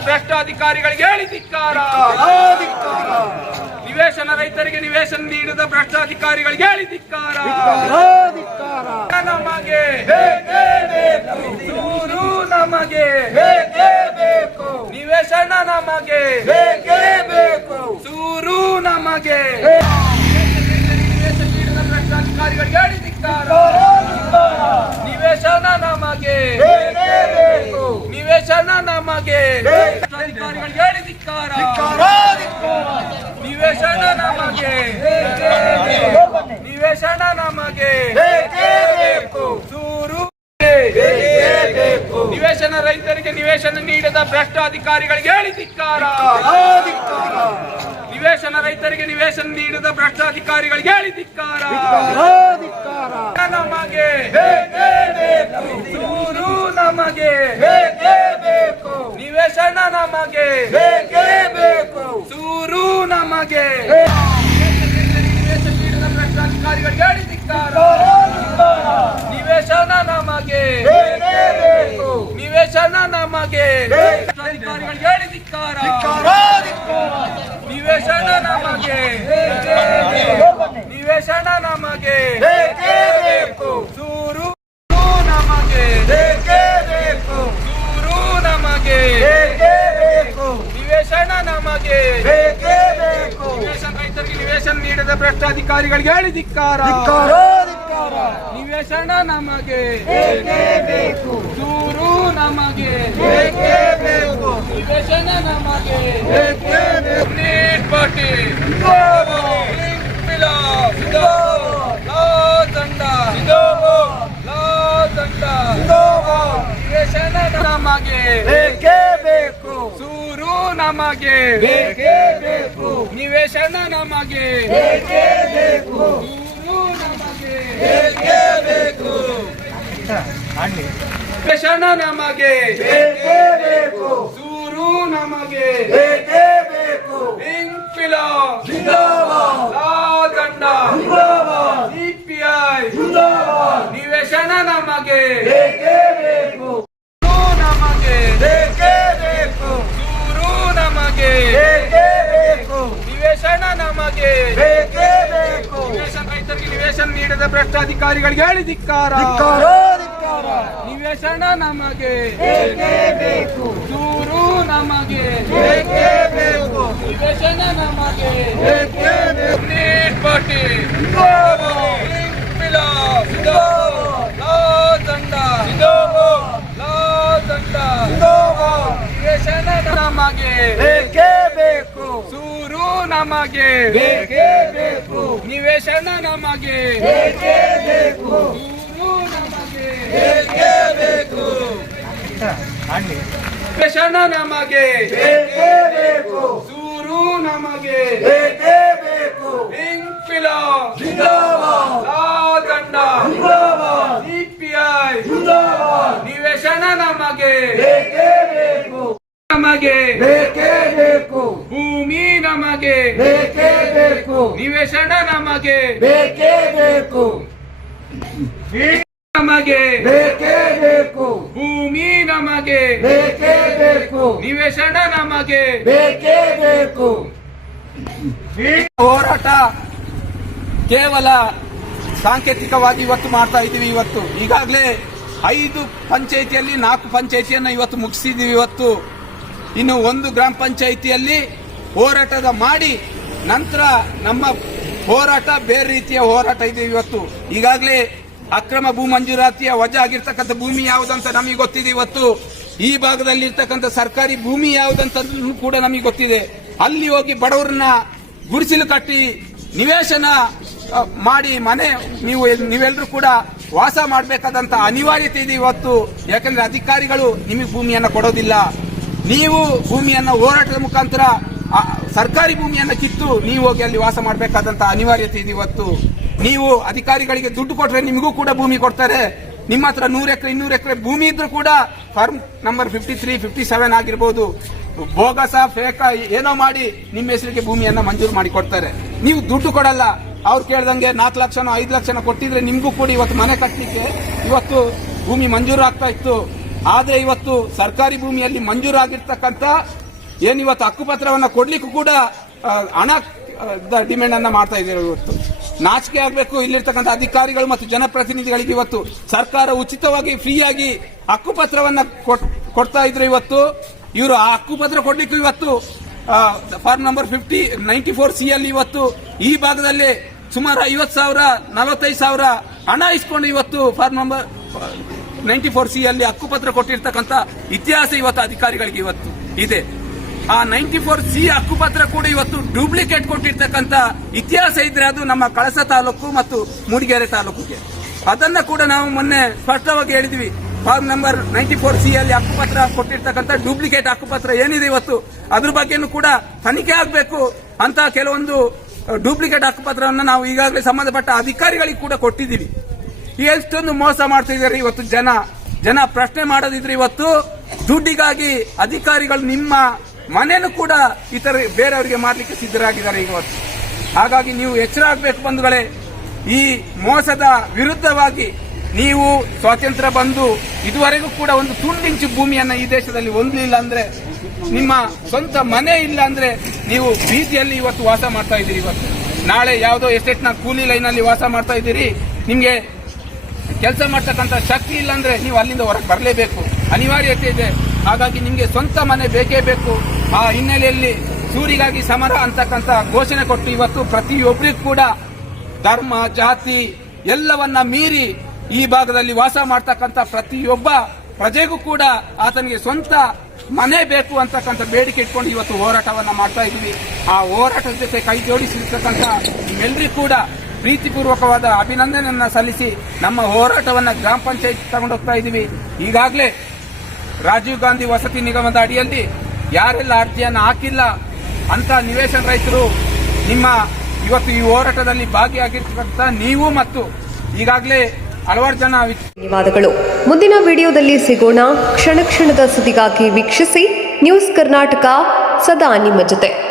ಭ್ರಷ್ಟ ಅಧಿಕಾರಿಗಳಿಗೆ ಹೇಳಿ ಧಿಕ್ಕಾರ ನಿವೇಶನ ರೈತರಿಗೆ ನಿವೇಶನ ನೀಡಿದ ಭ್ರಷ್ಟ ಅಧಿಕಾರಿಗಳಿಗೆ ಹೇಳಿ ಧಿಕ್ಕಾರ ನಮಗೆ. ನಮಗೆ. ನಿವೇಶನ ನಮಗೆ. ಸೂರು ನಮಗೆ ನಿವೇಶನ ನೀಡದ ಭ್ರಷ್ಟ ಅಧಿಕಾರಿಗಳಿಗೆ ಹೇಳಿ ಧಿಕ್ಕಾರ ನಿವೇಶನ ನಮಗೆ ನಮಗೆ ಅಧಿಕಾರಿಗಳಿಗೆ ಧಿಕ್ಕಾರ. ನಿವೇಶನ ನಮಗೆ. ನಿವೇಶನ ನಮಗೆ. ಸೂರು ನಿವೇಶನ ರೈತರಿಗೆ ನಿವೇಶನ ನೀಡದ ಭ್ರಷ್ಟ ಅಧಿಕಾರಿಗಳಿಗೆ ಹೇಳಿ ಧಿಕ್ಕಾರ. ನಿವೇಶನ ರೈತರಿಗೆ ನಿವೇಶನ ನೀಡದ ಭ್ರಷ್ಟ ಅಧಿಕಾರಿಗಳಿಗೆ ಹೇಳಿ ಧಿಕ್ಕಾರ. ನಮಗೆ. ಸೂರು ನಮಗೆ. ನಿವೇಶನ ನಮಗೆ. ಬೇಕು. ಸೂರು ನಮಗೆ ನಿವೇಶನ ನೀಡದ ಭ್ರಷ್ಟ ಅಧಿಕಾರಿಗಳಿಗೆ ಹೇಳಿ ಧಿಕ್ಕಾರ ನಿವೇಶನ ನಮಗೆ ನಿವೇಶನ ನಮಗೆ ಅಧಿಕಾರಿಗಳಿಗೆ ಹೇಳಿ ಧಿಕ್ಕಾರ ನಿವೇಶನ ನಮಗೆ ನಿವೇಶನ ನಮಗೆ ಸೂರು ನಮಗೆ ಸೂರು ನಮಗೆ ನಿವೇಶನ ನಮಗೆ ನಿವೇಶನ ರೈತರಿಗೆ ನಿವೇಶನ ನೀಡದ ಭ್ರಷ್ಟಾಧಿಕಾರಿಗಳಿಗೆ ಹೇಳಿ ಧಿಕ್ಕಾರ. ನಿವೇಶನ ನಮಗೆ. ದೂರು ನಮಗೆ. ನಿವೇಶನ ನಮಗೆ. ನಮಗೆ ಬೇಕು? ಸೂರು ಲಾ ದಂಡ ಲಾ ದಂಡ ನಿವೇಶನ ನಮಗೆ. ಸೂರು ನಮಗೆ. ಬೇಕೇ? ಬೇಕು ಸೂರು ನಮಗೆ. ಬೇಕೇ ಬೇಕು? ಸೂರು ನಮಗೆ. ಇಂಕ್ವಿಲಾಬ್ ಲಾ ದಂಡ ಸಿಪಿಐ ನಿವೇಶನ ನಮಗೆ ಸೂರು ನಮಗೆ ಸೂರು ನಮಗೆ ನಿವೇಶನ ನಮಗೆ ನಿವೇಶನ ರೈತರಿಗೆ ನಿವೇಶನ ಭ್ರಷ್ಟಾಧಿಕಾರಿಗಳಿಗೆ ಭ್ರಷ್ಟ ಅಧಿಕಾರಿಗಳಿಗೆ ಹೇಳಿ ಧಿಕ್ಕಾರ. ನಿವೇಶನ ನಮಗೆ. ದೂರು ನಮಗೆ. ನಿವೇಶನ ನಮಗೆ. ಪಾಟೀಲ್ ಬೇಕು ನಿವೇಶನ ನಮಗೆ. ಸೂರು ನಮಗೆ. ನಿವೇಶನ ನಮಗೆ ಸೂರು ನಮಗೆ ನಿವೇಶನ ನಮಗೆ. ಸೂರು ನಮಗೆ. ಇಂಕ್ವಿಲಾಬ್ ಲಾ ದಂಡ ಸಿಪಿಐ. ನಿವೇಶನ ನಮಗೆ. ಬೇಕು ನಮಗೆ. ನಮಗೆ. ಬೇಕೇ ಬೇಕು. ನಿವೇಶನ ನಮಗೆ. ಬೇಕೇ ಬೇಕು. ನಮಗೆ. ಬೇಕೇ ಬೇಕು. ಭೂಮಿ ನಮಗೆ. ಬೇಕೇ ಬೇಕು. ನಿವೇಶನ ನಮಗೆ. ಬೇಕೇ ಬೇಕು. ಹೋರಾಟ ಕೇವಲ ಸಾಂಕೇತಿಕವಾಗಿ ಇವತ್ತು ಮಾಡ್ತಾ ಇದ್ದೀವಿ ಇವತ್ತು. ಈಗಾಗಲೇ ಐದು ಪಂಚಾಯಿತಿಯಲ್ಲಿ ನಾಲ್ಕು ಪಂಚಾಯಿತಿಯನ್ನು ಇವತ್ತು ಮುಗಿಸಿದ್ದೀವಿ ಇವತ್ತು. ಇನ್ನು ಒಂದು ಗ್ರಾಮ ಪಂಚಾಯಿತಿಯಲ್ಲಿ ಹೋರಾಟದ ಮಾಡಿ, ನಂತರ ನಮ್ಮ ಹೋರಾಟ ಬೇರೆ ರೀತಿಯ ಹೋರಾಟ ಇದೆ ಇವತ್ತು. ಈಗಾಗಲೇ ಅಕ್ರಮ ಭೂ ಮಂಜೂರಾತಿಯ ವಜಾ ಆಗಿರ್ತಕ್ಕಂಥ ಭೂಮಿ ಯಾವುದಂತ ನಮಗೆ ಗೊತ್ತಿದೆ ಇವತ್ತು. ಈ ಭಾಗದಲ್ಲಿ ಇರ್ತಕ್ಕಂಥ ಸರ್ಕಾರಿ ಭೂಮಿ ಯಾವುದಂತ ಕೂಡ ನಮಗೆ ಗೊತ್ತಿದೆ. ಅಲ್ಲಿ ಹೋಗಿ ಬಡವರನ್ನ ಗುಡಿಸಲು ಕಟ್ಟಿ ನಿವೇಶನ ಮಾಡಿ ಮನೆ ನೀವು ನೀವೆಲ್ಲರೂ ಕೂಡ ವಾಸ ಮಾಡಬೇಕಾದಂತ ಅನಿವಾರ್ಯತೆ ಇದೆ ಇವತ್ತು. ಯಾಕಂದ್ರೆ ಅಧಿಕಾರಿಗಳು ನಿಮಗೆ ಭೂಮಿಯನ್ನು ಕೊಡೋದಿಲ್ಲ. ನೀವು ಭೂಮಿಯನ್ನು ಹೋರಾಟದ ಮುಖಾಂತರ ಸರ್ಕಾರಿ ಭೂಮಿಯನ್ನು ಕಿತ್ತು ನೀವು ಹೋಗಿ ಅಲ್ಲಿ ವಾಸ ಮಾಡಬೇಕಾದಂತ ಅನಿವಾರ್ಯತೆ ಇದೆ ಇವತ್ತು. ನೀವು ಅಧಿಕಾರಿಗಳಿಗೆ ದುಡ್ಡು ಕೊಟ್ಟರೆ ನಿಮಗೂ ಕೂಡ ಭೂಮಿ ಕೊಡ್ತಾರೆ. ನಿಮ್ಮ ಹತ್ರ ನೂರು ಎಕರೆ, ಇನ್ನೂರು ಎಕರೆ ಭೂಮಿ ಇದ್ರೂ ಕೂಡ form number fifty three fifty seven ಆಗಿರ್ಬೋದು. ಬೋಗಸ, ಫೇಕ ಏನೋ ಮಾಡಿ ನಿಮ್ಮ ಹೆಸರಿಗೆ ಭೂಮಿಯನ್ನು ಮಂಜೂರು ಮಾಡಿ ಕೊಡ್ತಾರೆ. ನೀವು ದುಡ್ಡು ಕೊಡಲ್ಲ. ಅವ್ರು ಕೇಳ್ದಂಗೆ ನಾಲ್ಕು ಲಕ್ಷನೋ, ಐದು ಲಕ್ಷನೋ ಕೊಟ್ಟಿದ್ರೆ ನಿಮಗೂ ಕೂಡ ಇವತ್ತು ಮನೆ ಕಟ್ಟಲಿಕ್ಕೆ ಇವತ್ತು ಭೂಮಿ ಮಂಜೂರು ಆಗ್ತಾ ಇತ್ತು. ಆದರೆ ಇವತ್ತು ಸರ್ಕಾರಿ ಭೂಮಿಯಲ್ಲಿ ಮಂಜೂರಾಗಿರ್ತಕ್ಕಂಥ ಏನಿವತ್ತು ಹಕ್ಕುಪತ್ರವನ್ನು ಕೊಡ್ಲಿಕ್ಕೂ ಕೂಡ ಹಣ ಡಿಮ್ಯಾಂಡ್ ಅನ್ನ ಮಾಡ್ತಾ ಇದ್ದಾರೆ ಇವತ್ತು? ನಾಚಿಕೆ ಆಗಬೇಕು, ಇಲ್ಲಿರ್ತಕ್ಕಂಥ ಅಧಿಕಾರಿಗಳು ಮತ್ತು ಜನಪ್ರತಿನಿಧಿಗಳಿಗೆ ಇವತ್ತು ಸರ್ಕಾರ ಉಚಿತವಾಗಿ ಫ್ರೀಯಾಗಿ ಹಕ್ಕುಪತ್ರವನ್ನು ಕೊಡ್ತಾ ಇದ್ರೆ ಇವತ್ತು. ಇವರು ಆ ಹಕ್ಕುಪತ್ರ ಕೊಡ್ಲಿಕ್ಕೂ ಇವತ್ತು form number fifty ninety four C ಅಲ್ಲಿ ಇವತ್ತು ಈ ಭಾಗದಲ್ಲಿ ಸುಮಾರು ಐವತ್ತು ಸಾವಿರ, ನಲವತ್ತೈದು ಸಾವಿರ ಹಣ ಇಸ್ಕೊಂಡು ಇವತ್ತು form number ninety four C ಅಲ್ಲಿ ಹಕ್ಕುಪತ್ರ ಕೊಟ್ಟಿರ್ತಕ್ಕಂಥ ಇತಿಹಾಸ ಇವತ್ತು ಅಧಿಕಾರಿಗಳಿಗೆ ಇವತ್ತು ಇದೆ. ಆ ನೈಂಟಿ ಫೋರ್ ಸಿ ಹಕ್ಕುಪತ್ರ ಕೂಡ ಇವತ್ತು ಡೂಪ್ಲಿಕೇಟ್ ಕೊಟ್ಟಿರ್ತಕ್ಕಂಥ ಇತಿಹಾಸ ಇದ್ರೆ ಅದು ನಮ್ಮ ಕಳಸ ತಾಲೂಕು ಮತ್ತು ಮೂಡಿಗೆರೆ ತಾಲೂಕಿಗೆ. ಅದನ್ನ ಕೂಡ ನಾವು ಮೊನ್ನೆ ಸ್ಪಷ್ಟವಾಗಿ ಹೇಳಿದ್ವಿ. Form number ninety four C ಅಲ್ಲಿ ಹಕ್ಕುಪತ್ರ ಕೊಟ್ಟಿರ್ತಕ್ಕಂಥ ಡೂಪ್ಲಿಕೇಟ್ ಹಕ್ಕುಪತ್ರ ಏನಿದೆ ಇವತ್ತು, ಅದ್ರ ಬಗ್ಗೆನೂ ಕೂಡ ತನಿಖೆ ಆಗಬೇಕು ಅಂತ ಕೆಲವೊಂದು ಡೂಪ್ಲಿಕೇಟ್ ಹಕ್ಕುಪತ್ರವನ್ನು ನಾವು ಈಗಾಗಲೇ ಸಂಬಂಧಪಟ್ಟ ಅಧಿಕಾರಿಗಳಿಗೆ ಕೂಡ ಕೊಟ್ಟಿದ್ದೀವಿ. ಎಷ್ಟೊಂದು ಮೋಸ ಮಾಡ್ತಿದ್ದಾರೆ ಇವತ್ತು ಜನ. ಜನ ಪ್ರಶ್ನೆ ಮಾಡೋದಿದ್ರೆ ಇವತ್ತು ದುಡ್ಡಿಗಾಗಿ ಅಧಿಕಾರಿಗಳು ನಿಮ್ಮ ಮನೆಯನ್ನು ಕೂಡ ಇತರ ಬೇರೆಯವರಿಗೆ ಮಾಡಲಿಕ್ಕೆ ಸಿದ್ಧರಾಗಿದ್ದಾರೆ ಇವತ್ತು. ಹಾಗಾಗಿ ನೀವು ಎಚ್ಚರ ಆಗಬೇಕು ಬಂಧುಗಳೇ, ಈ ಮೋಸದ ವಿರುದ್ಧವಾಗಿ ನೀವು ಸ್ವಾತಂತ್ರ್ಯ ಬಂದು ಇದುವರೆಗೂ ಕೂಡ ಒಂದು ತುಂಡಿಂಚು ಭೂಮಿಯನ್ನು ಈ ದೇಶದಲ್ಲಿ ಹೊಂದಲಿಲ್ಲ ಅಂದ್ರೆ, ನಿಮ್ಮ ಸ್ವಂತ ಮನೆ ಇಲ್ಲ ಅಂದ್ರೆ ನೀವು ಬೀದಿಯಲ್ಲಿ ಇವತ್ತು ವಾಸ ಮಾಡ್ತಾ ಇದ್ದೀರಿ ಇವತ್ತು. ನಾಳೆ ಯಾವುದೋ ಎಸ್ಟೇಟ್ನ ಕೂಲಿ ಲೈನಲ್ಲಿ ವಾಸ ಮಾಡ್ತಾ ಇದ್ದೀರಿ. ನಿಮಗೆ ಕೆಲಸ ಮಾಡ್ತಕ್ಕಂಥ ಶಕ್ತಿ ಇಲ್ಲ ಅಂದ್ರೆ ನೀವು ಅಲ್ಲಿಂದ ಹೊರಗೆ ಬರಲೇಬೇಕು. ಅನಿವಾರ್ಯತೆ ಇದೆ. ಹಾಗಾಗಿ ನಿಮಗೆ ಸ್ವಂತ ಮನೆ ಬೇಕೇ ಬೇಕು. ಆ ಹಿನ್ನೆಲೆಯಲ್ಲಿ ಸೂರಿಗಾಗಿ ಸಮರ ಅಂತಕ್ಕಂಥ ಘೋಷಣೆ ಕೊಟ್ಟು ಇವತ್ತು ಪ್ರತಿಯೊಬ್ಬರಿಗೂ ಕೂಡ ಧರ್ಮ, ಜಾತಿ ಎಲ್ಲವನ್ನ ಮೀರಿ ಈ ಭಾಗದಲ್ಲಿ ವಾಸ ಮಾಡ್ತಕ್ಕಂಥ ಪ್ರತಿಯೊಬ್ಬ ಪ್ರಜೆಗೂ ಕೂಡ ಆತನಿಗೆ ಸ್ವಂತ ಮನೆ ಬೇಕು ಅಂತಕ್ಕಂಥ ಬೇಡಿಕೆ ಇಟ್ಕೊಂಡು ಇವತ್ತು ಹೋರಾಟವನ್ನ ಮಾಡ್ತಾ ಇದ್ವಿ ಆ ಹೋರಾಟದ ಜೊತೆ ಕೈ ಜೋಡಿಸಿರ್ತಕ್ಕಂಥ ನಿಮ್ಮೆಲ್ಲರಿಗೂ ಕೂಡ ಪ್ರೀತಿಪೂರ್ವಕವಾದ ಅಭಿನಂದನೆಯನ್ನ ಸಲ್ಲಿಸಿ ನಮ್ಮ ಹೋರಾಟವನ್ನ ಗ್ರಾಮ ಪಂಚಾಯತ್ ತಗೊಂಡೋಗ್ತಾ ಇದ್ದೀವಿ. ಈಗಾಗಲೇ ರಾಜೀವ್ ಗಾಂಧಿ ವಸತಿ ನಿಗಮದ ಅಡಿಯಲ್ಲಿ ಯಾರೆಲ್ಲ ಅರ್ಜಿಯನ್ನು ಹಾಕಿಲ್ಲ ಅಂತ ನಿವೇಶನ ರೈತರು ನಿಮ್ಮ ಇವತ್ತು ಈ ಹೋರಾಟದಲ್ಲಿ ಭಾಗಿಯಾಗಿರ್ತಕ್ಕಂಥ ನೀವು ಮತ್ತು ಈಗಾಗಲೇ ಹಲವಾರು ಜನ ಧನ್ಯವಾದಗಳು. ಮುಂದಿನ ವಿಡಿಯೋದಲ್ಲಿ ಸಿಗೋಣ. ಕ್ಷಣ ಕ್ಷಣದ ಸುದ್ದಿಗಾಗಿ ವೀಕ್ಷಿಸಿ. ನ್ಯೂಸ್ ಕರ್ನಾಟಕ ಸದಾ ನಿಮ್ಮ ಜೊತೆ.